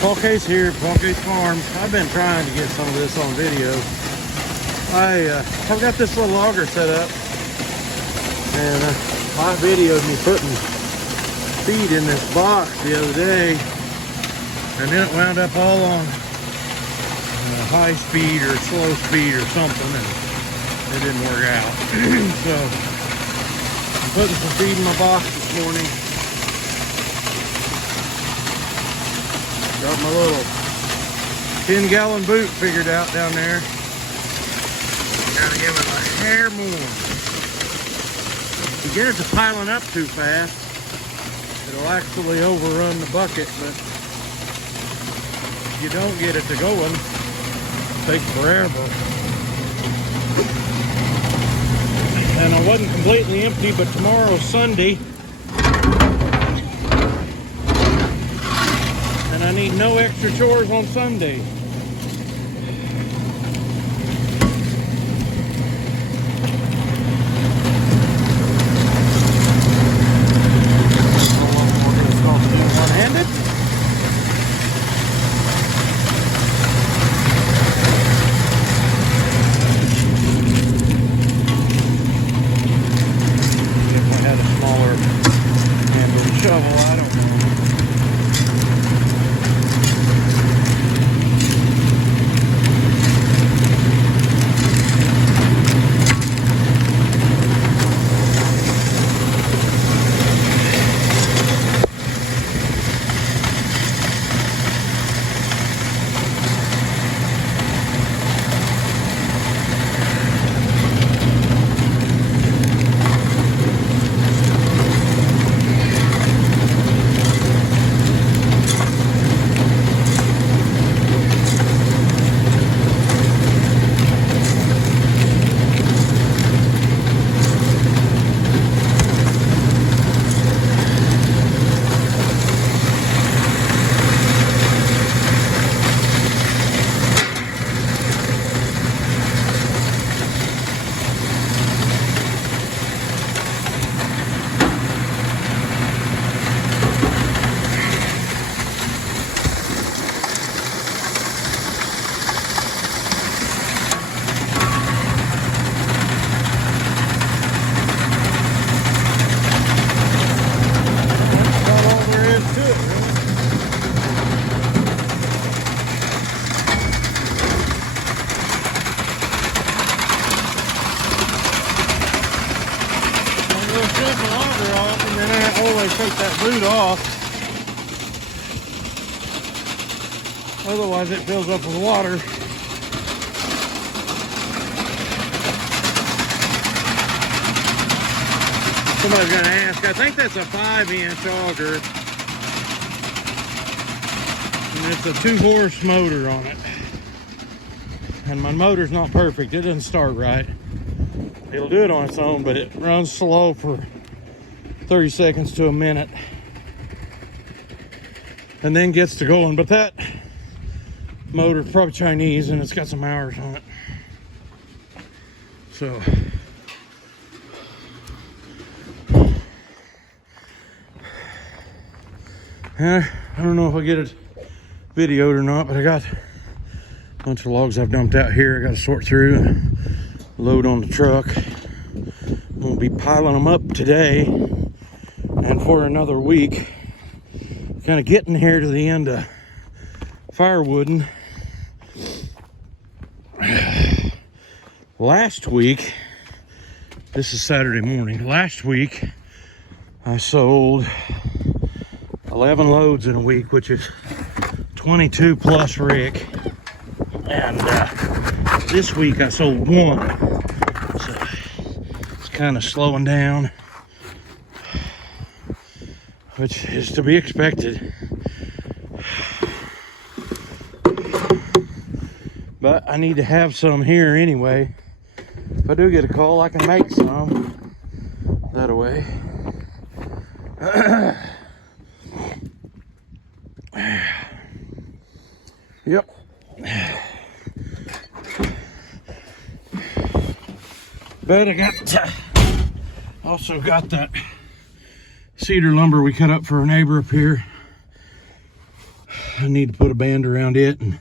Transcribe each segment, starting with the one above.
Paul Case here, Paul Case Farms. I've been trying to get some of this on video. I've got this little auger set up, and I videoed me putting feed in this box the other day, and then it wound up all on high speed or slow speed or something, and it didn't work out. So I'm putting some feed in my box this morning. Got my little 10-gallon boot figured out down there. Gotta give it a hair more. If you get it to piling up too fast, it'll actually overrun the bucket, but if you don't get it to going, it takes forever. And I wasn't completely empty, but tomorrow's Sunday, and I need no extra chores on Sunday. One-handed. If I had a smaller handled shovel, I don't know. Take that boot off, otherwise it fills up with water. Somebody's gonna ask, I think that's a 5-inch auger, and it's a 2-horse motor on it, and my motor's not perfect. It doesn't start right. It'll do it on its own, but it runs slow for 30 seconds to a minute and then gets to going. But that motor is probably Chinese, and it's got some hours on it. So I don't know if I get it videoed or not, but I got a bunch of logs I've dumped out here. I got to sort through and load on the truck. I'm gonna be piling them up today and for another week. Kind of getting here to the end of firewooding. Last week, this is Saturday morning. Last week, I sold 11 loads in a week, which is 22 plus Rick. And this week I sold 1. So it's kind of slowing down, which is to be expected. But I need to have some here anyway. If I do get a call, I can make some that way. Yep. But I also got that cedar lumber we cut up for a neighbor up here. I need to put a band around it, and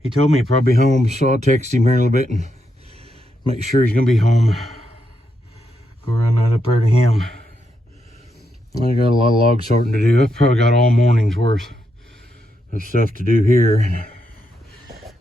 he told me he'd probably be home, so I'll text him here in a little bit and make sure he's gonna be home. Go run that up there to him. I got a lot of log sorting to do. I've probably got all morning's worth of stuff to do here.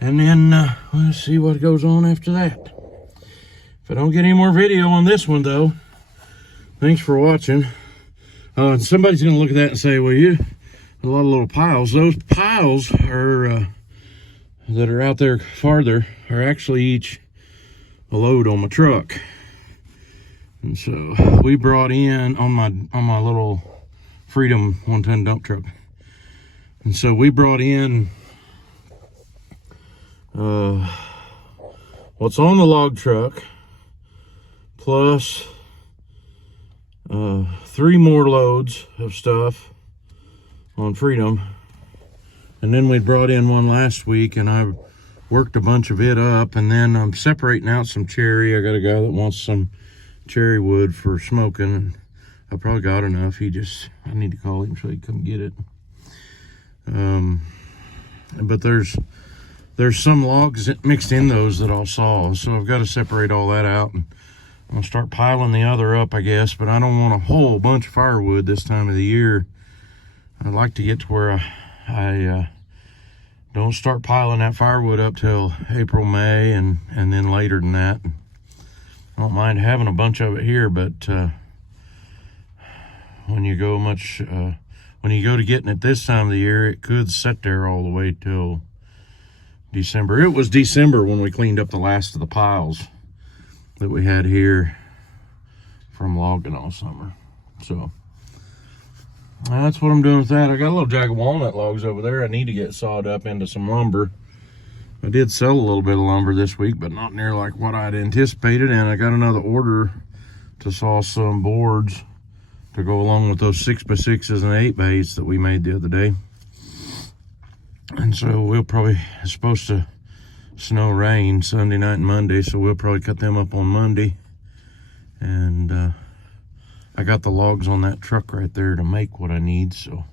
And then we'll see what goes on after that. If I don't get any more video on this one though, thanks for watching. Somebody's gonna look at that and say, well, a lot of little piles. Those piles are that are out there farther are actually each a load on my truck. And so we brought in on my little Freedom 110 dump truck. And so we brought in what's on the log truck plus 3 more loads of stuff on Freedom. And then we brought in one last week, and I worked a bunch of it up, and then I'm separating out some cherry. I got a guy that wants some cherry wood for smoking, and I probably got enough. I need to call him so he can come get it. But there's some logs mixed in those that I'll saw, so I've got to separate all that out, and I'm gonna start piling the other up, I guess. But I don't want a whole bunch of firewood this time of the year. I'd like to get to where I don't start piling that firewood up till April, May, and then later than that. I don't mind having a bunch of it here, but when you go to getting it this time of the year, it could sit there all the way till December. It was December when we cleaned up the last of the piles that we had here from logging all summer. So that's what I'm doing with that. I got a little jagged walnut logs over there I need to get sawed up into some lumber. I did sell a little bit of lumber this week, but not near like what I'd anticipated. And I got another order to saw some boards to go along with those 6x6s and 8x8s that we made the other day. And so it's supposed to snow, rain Sunday night and Monday, so we'll probably cut them up on Monday. And I got the logs on that truck right there to make what I need, so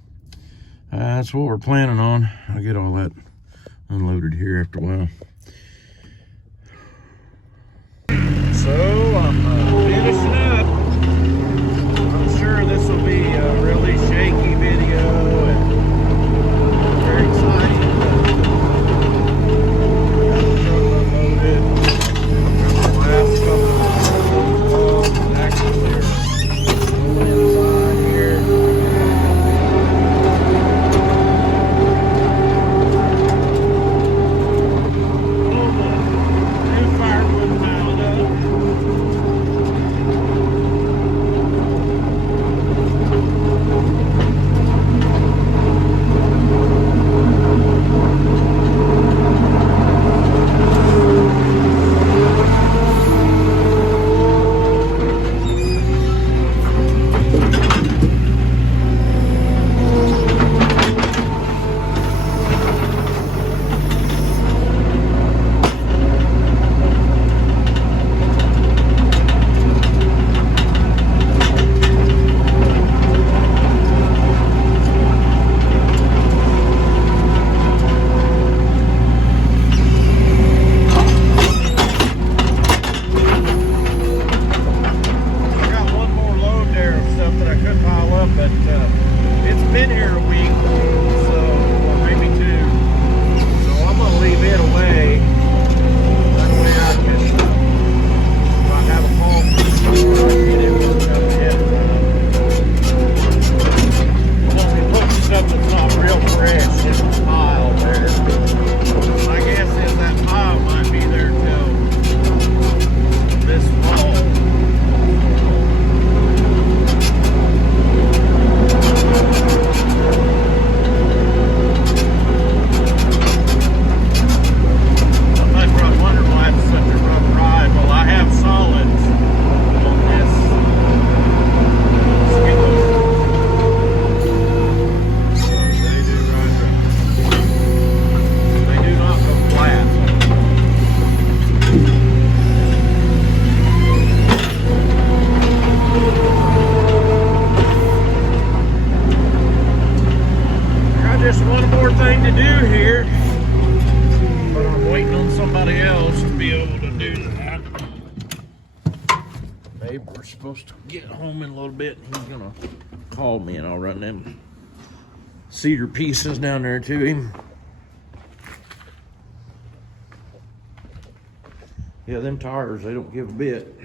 that's what we're planning on. I'll get all that unloaded here after a while. So I'm finishing up. I'm sure this will be a really shaky video and very exciting. Got the truck unloaded. Got the last couple of actually they're inside here. New firewood piled up. just one more thing to do here, but I'm waiting on somebody else to be able to do that. Maybe we're supposed to get home in a little bit, and he's gonna call me, and I'll run them cedar pieces down there to him. Yeah, them tires, they don't give a bit.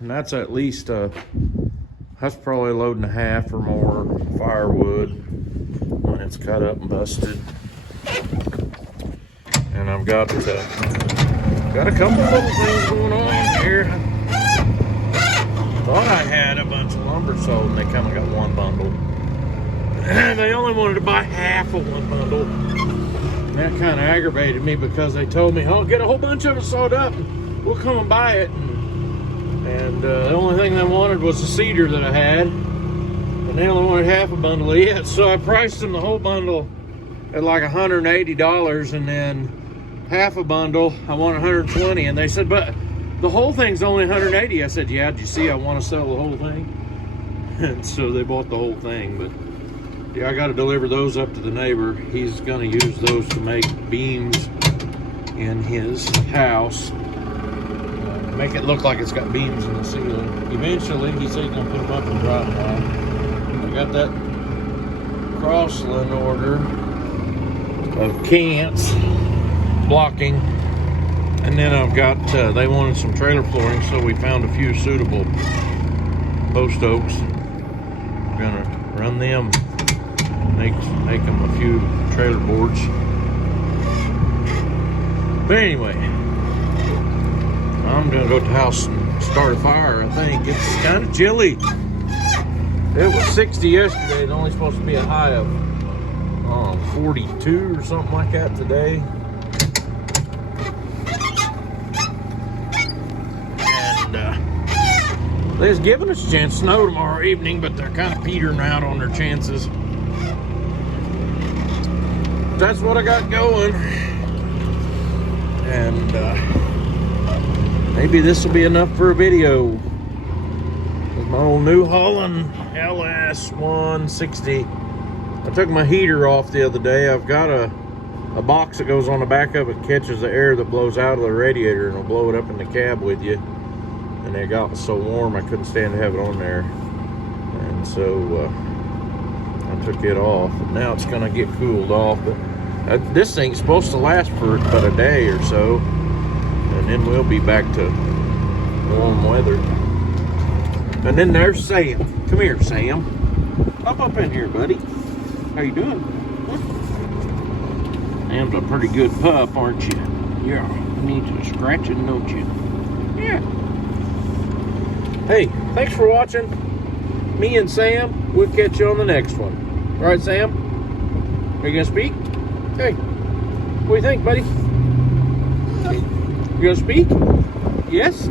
And that's at least, that's probably a load and a half or more firewood when it's cut up and busted. And I've got a couple little things going on here. Thought I had a bunch of lumber sold, and they kind of got one bundle. And they only wanted to buy half of one bundle. And that kind of aggravated me because they told me, oh, get a whole bunch of it sewed up and we'll come and buy it. And the only thing they wanted was the cedar that I had. And they only wanted half a bundle of it. So I priced them the whole bundle at like $180, and then half a bundle I want $120. And they said, but the whole thing's only $180. I said, yeah, did you see I want to sell the whole thing? And so they bought the whole thing. But yeah, I got to deliver those up to the neighbor. He's going to use those to make beams in his house. Make it look like it's got beams in the ceiling. Eventually, he said he's going to put them up and dry them. I got that Crossland order of cants blocking. And then I've got, they wanted some trailer flooring, so we found a few suitable post oaks. We're going to run them, make them a few trailer boards. But anyway, I'm gonna go to the house and start a fire. I think it's kind of chilly. It was 60 yesterday. It's only supposed to be a high of 42 or something like that today. And they're giving us a chance to snow tomorrow evening, but they're kind of petering out on their chances. That's what I got going. And maybe this will be enough for a video. With my old New Holland LS160. I took my heater off the other day. I've got a box that goes on the back of it, catches the air that blows out of the radiator, and will blow it up in the cab with you. And it got so warm I couldn't stand to have it on there. And so I took it off. And now it's gonna get cooled off. But this thing's supposed to last for but a day or so. And then we'll be back to warm weather. And then there's Sam. Come here, Sam. Hop up in here, buddy. How you doing? Sam's a pretty good pup, aren't you? Yeah. Needs a scratching, don't you? Yeah. Hey, thanks for watching. Me and Sam, we'll catch you on the next one. All right, Sam? Are you gonna speak? Hey, what do you think, buddy? You gonna speak? Yes?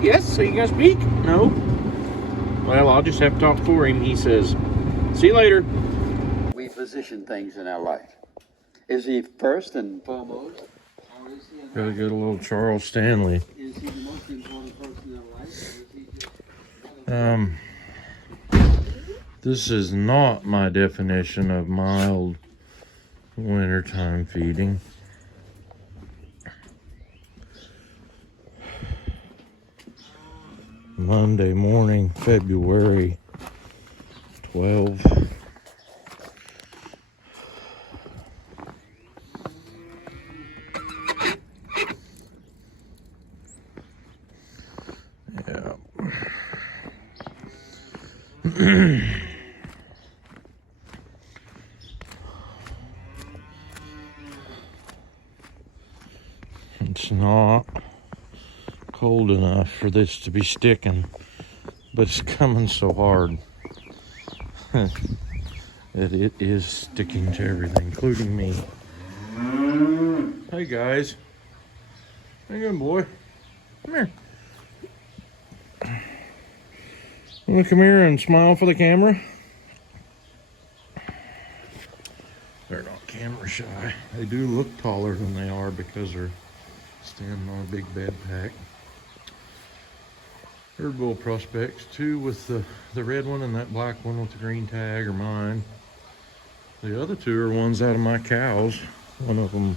Yes? Are you gonna speak? No? Well, I'll just have to talk for him. He says, see you later. We position things in our life. Is he first and foremost? Or is he Gotta get a little Charles Stanley. Is he the most important person in our life? Or is he just This is not my definition of mild wintertime feeding. Monday morning, February 12th. Yeah. It's not cold enough for this to be sticking, but it's coming so hard that it is sticking to everything, including me. Hey guys, how you doing, boy? Come here. You wanna come here and smile for the camera? They're not camera shy. They do look taller than they are because they're standing on a big bed pack. Herd bull prospects, two with the red one and that black one with the green tag are mine. The other two are ones out of my cows. One of them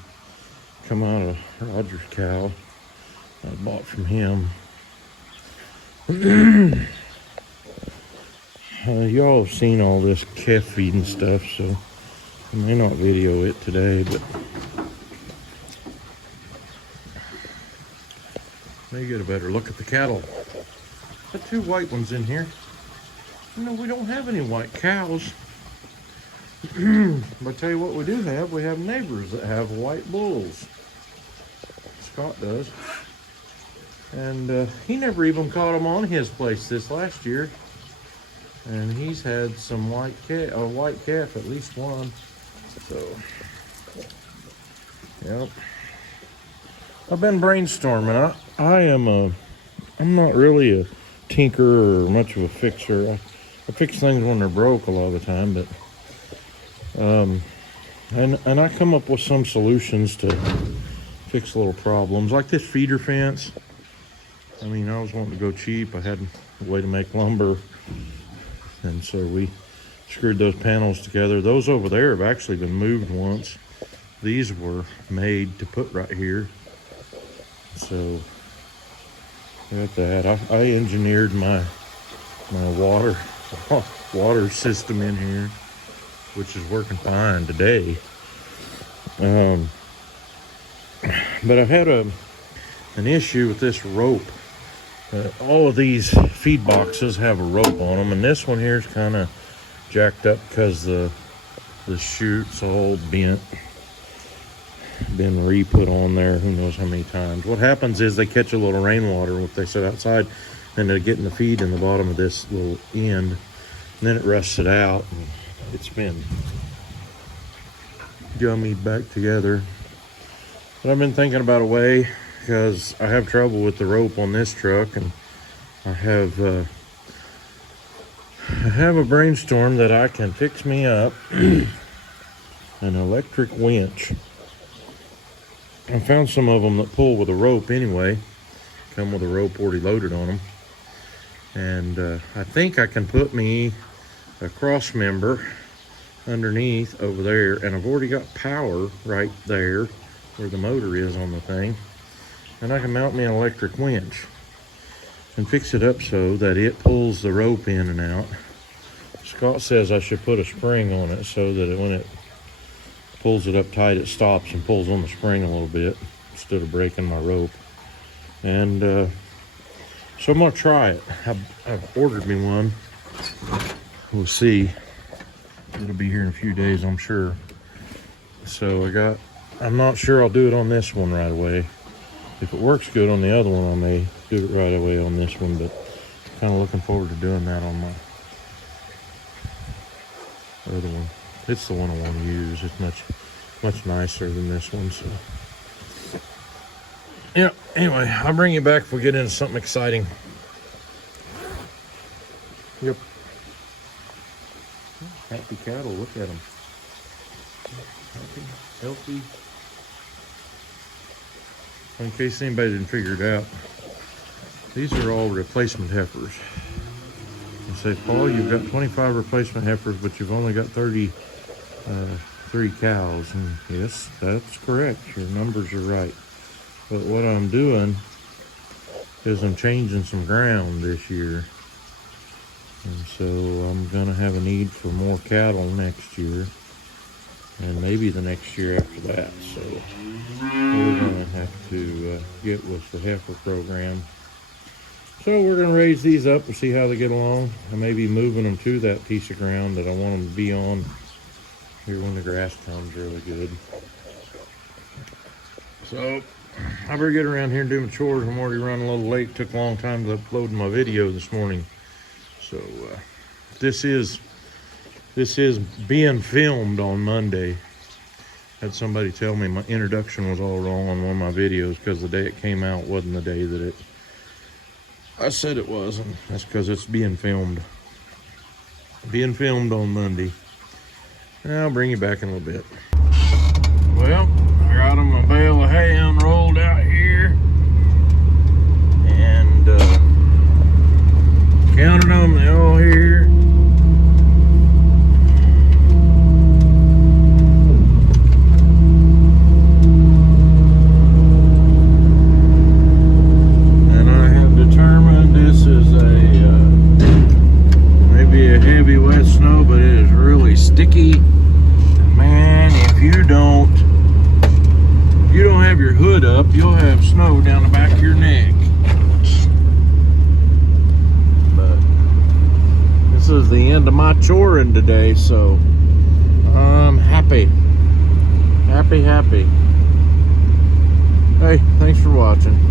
come out of Roger's cow I bought from him. Y'all have seen all this calf feeding stuff, so I may not video it today, but may get a better look at the cattle. Got two white ones in here. You know, we don't have any white cows. But I tell you what we do have. We have neighbors that have white bulls. Scott does. And he never even caught them on his place this last year. And he's had some white calf, at least one. So, yep. I've been brainstorming. I'm not really a tinker or much of a fixer. I fix things when they're broke a lot of the time, but and I come up with some solutions to fix little problems, like this feeder fence. I mean, I was wanting to go cheap. I had a way to make lumber, and so we screwed those panels together. Those over there have actually been moved once. These were made to put right here. So got that. I engineered my water system in here, which is working fine today. But I've had an issue with this rope. All of these feed boxes have a rope on them, and this one here is kind of jacked up because the chute's all bent. Been re-put on there who knows how many times. What happens is they catch a little rainwater if they sit outside, and they're getting the feed in the bottom of this little end, and then it rusts it out, and it's been gummied back together. But I've been thinking about a way, because I have trouble with the rope on this truck, and I have a brainstorm that I can fix me up an electric winch. I found some of them that pull with a rope anyway, come with a rope already loaded on them, and I think I can put me a cross member underneath over there, and I've already got power right there where the motor is on the thing, and I can mount me an electric winch and fix it up so that it pulls the rope in and out. Scott says I should put a spring on it so that when it pulls it up tight, it stops and pulls on the spring a little bit instead of breaking my rope. And so I'm gonna try it. I've ordered me one. We'll see. It'll be here in a few days, I'm sure. So I'm not sure I'll do it on this one right away. If it works good on the other one, I may do it right away on this one, but kind of looking forward to doing that on my other one. It's the one I want to use. It's much nicer than this one. So, yeah. Anyway, I'll bring you back if we get into something exciting. Yep. Happy cattle. Look at them. Happy, healthy. In case anybody didn't figure it out, these are all replacement heifers. You say, Paul, you've got 25 replacement heifers, but you've only got 33 cows. And yes, that's correct. Your numbers are right. But what I'm doing is I'm changing some ground this year. And so I'm going to have a need for more cattle next year. And maybe the next year after that. So we're going to have to get with the heifer program. So we're going to raise these up and see how they get along. I may be moving them to that piece of ground that I want them to be on here when the grass comes really good. So I better get around here and do my chores. I'm already running a little late. Took a long time to upload my video this morning. So this is being filmed on Monday. Had somebody tell me my introduction was all wrong on one of my videos because the day it came out wasn't the day that I said it was, and that's because it's being filmed. Being filmed on Monday. I'll bring you back in a little bit. Well, I got them a bale of hay unrolled out here. And counted them, they all here. sticky. Man, if you don't have your hood up, you'll have snow down the back of your neck. But this is the end of my choring today, so I'm happy. Happy. Hey, thanks for watching.